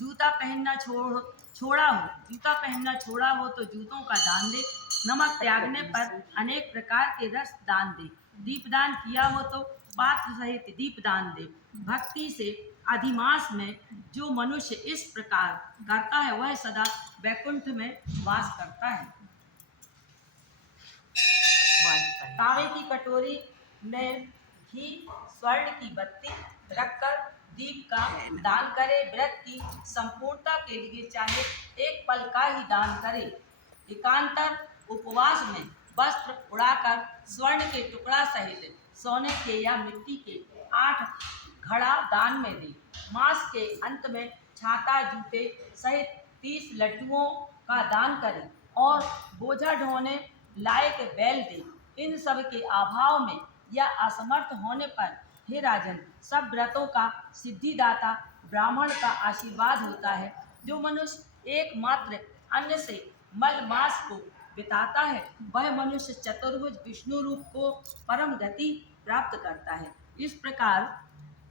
जूता पहनना छोड़ा हो तो जूतों का दान दे। नमक त्यागने पर अनेक प्रकार के रस दान दे। दीपदान किया हो तो पात्र सहित दीपदान दे। भक्ति से अधिमास में जो मनुष्य इस प्रकार करता है वह सदा वैकुंठ में वास करता है। तांबे की कटोरी में घी स्वर्ण की बत्ती रखकर दीप का दान करे। व्रत की संपूर्णता के लिए चाहे एक पल का ही दान करे। एकांतर उपवास में वस्त्र उड़ाकर स्वर्ण के टुकड़ा सहित सोने के या मिट्टी के 8 घड़ा दान में दे। मास के अंत में छाता जूते सहित 30 लड्डुओं का दान करे और बोझा ढोने लायक बैल दे। इन सब के अभाव में या असमर्थ होने पर हे राजन, सब व्रतों का सिद्धिदाता ब्राह्मण का आशीर्वाद होता है। जो मनुष्य एकमात्र अन्न से मल मास को बिताता है वह मनुष्य चतुर्भुज विष्णु रूप को परम गति प्राप्त करता है। इस प्रकार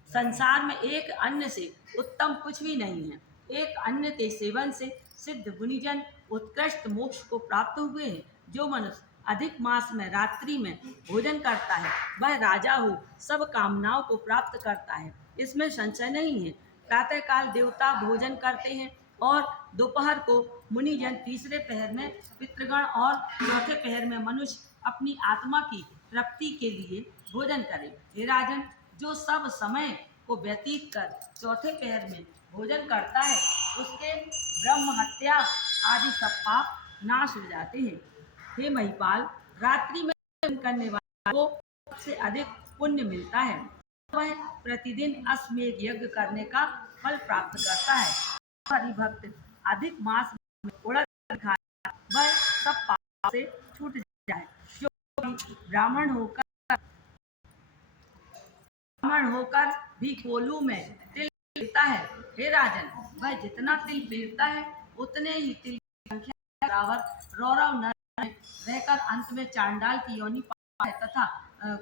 संसार में एक अन्न से उत्तम कुछ भी नहीं है। एक अन्न के सेवन से सिद्ध मुनिजन उत्कृष्ट मोक्ष को प्राप्त हुए हैं। जो मनुष्य अधिक मास में रात्रि में भोजन करता है वह राजा हो सब कामनाओं को प्राप्त करता है, इसमें संशय नहीं है। प्रातःकाल देवता भोजन करते हैं और दोपहर को मुनिजन, तीसरे पहर में पितृगण और चौथे पहर में मनुष्य अपनी आत्मा की तृप्ति के लिए भोजन करे। हे राजन, जो सब समय को व्यतीत कर चौथे पहर में भोजन करता है उसके ब्रह्म हत्या आदि सब पाप नाश हो जाते हैं। हे महिपाल, रात्रि में भोजन करने वाले को सबसे अधिक पुण्य मिलता है। वह प्रतिदिन अश्वमेध यज्ञ करने का फल प्राप्त करता है। हरिभक्त अधिक मास में उड़द खाए वह सब पाप से छूट जाए। जो ब्राह्मण होकर भी कोलू में तिल पेरता है, हे राजन, वह जितना तिल पेरता है उतने ही तिल की संख्या बराबर रौरव नर रहकर अंत में चांडाल की योनि पाता है तथा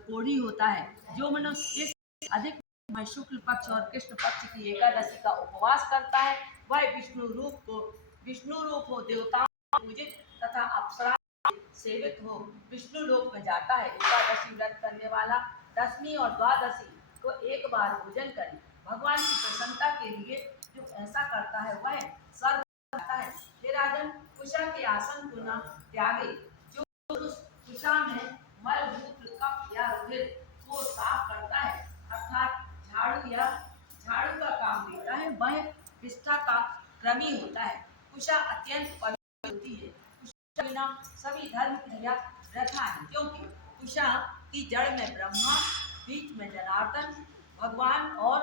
कोढ़ी होता है। जो मनुष्य इस अधिक शुक्ल पक्ष और कृष्ण पक्ष की एकादशी का उपवास करता है वह विष्णु रूप हो देवताओं पूजित तथा अप्सरा सेवित हो विष्णु लोक में जाता है। एकादशी व्रत करने वाला दशमी और द्वादशी को एक बार भोजन करे। भगवान की प्रसन्नता के लिए जो ऐसा करता है वह स्वर्ग जाता है। हे राजन, कुशा के आसन को न त्यागे। जो कुशा में मल मूत्र कफ या रुधिर को साफ करता है अर्थात झाड़ू का काम लेता है वह विष्ठा का क्रमी होता है। कुशा अत्यंत पवित्र होती है। कुशा बिना सभी धर्म क्रिया व्यर्थ है, क्योंकि कुशा की जड़ में ब्रह्मा, बीच में जनार्दन भगवान और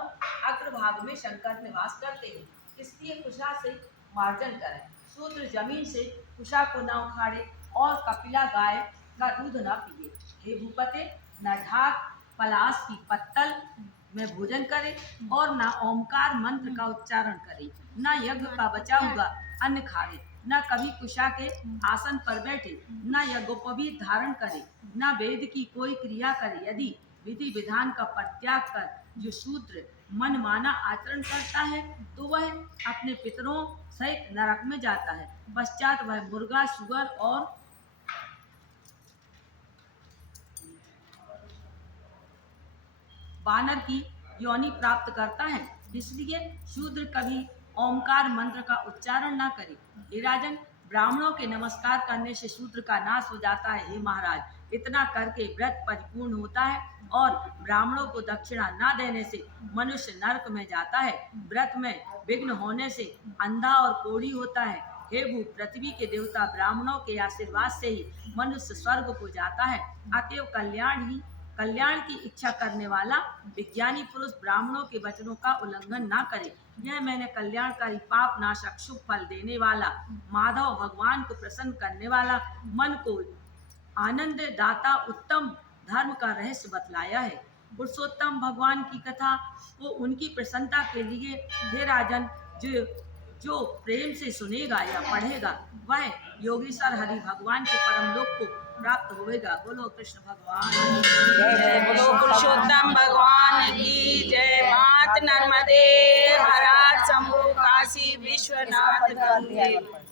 अग्रभाग में शंकर निवास करते हैं। इसलिए कुशा से मार्जन करें। शूद्र जमीन से कुशा को न उखाड़े और कपिला गाय का दूध न पिए। हे भूपते, न ढाक पलाश की पत्तल में भोजन करे और न ओमकार मंत्र का उच्चारण करे, न यज्ञ का बचा हुआ अन्न खाए, न कभी कुशा के आसन पर बैठे, न यज्ञोपवीत धारण करे, न वेद की कोई क्रिया करे। यदि विधि विधान का परित्याग कर जो शूद्र मनमाना आचरण करता है तो वह अपने पितरों सहित नरक में जाता है। पश्चात वह मुर्गा, सुअर और बानर की योनि प्राप्त करता है। इसलिए शूद्र कभी ओमकार मंत्र का उच्चारण न करे। हे राजन, ब्राह्मणों के नमस्कार करने से शूद्र का नाश हो जाता है। हे महाराज, इतना करके व्रत परिपूर्ण होता है और ब्राह्मणों को दक्षिणा न देने से मनुष्य नरक में जाता है। व्रत में विघ्न होने से अंधा और कोढ़ी होता है। हे भू, पृथ्वी के देवता ब्राह्मणों के आशीर्वाद से ही मनुष्य स्वर्ग को जाता है। अतएव कल्याण की इच्छा करने वाला विज्ञानी पुरुष ब्राह्मणों के वचनों का उल्लंघन ना करे। यह मैंने कल्याणकारी पाप नाशक शुभ फल देने वाला माधव भगवान को प्रसन्न करने वाला मन को आनंद दाता उत्तम धर्म का रहस्य बतलाया है। पुरुषोत्तम भगवान की कथा को उनकी प्रसन्नता के लिए हे राजन, जो प्रेम से सुनेगा या पढ़ेगा वह योगेश्वर हरि भगवान के परम लोक को प्राप्त होएगा। बोलो कृष्ण भगवान जय, बोलो पुरुषोत्तम भगवान की जय। मात नर्मदे हर शंभु का काशी विश्वनाथ मंदिर।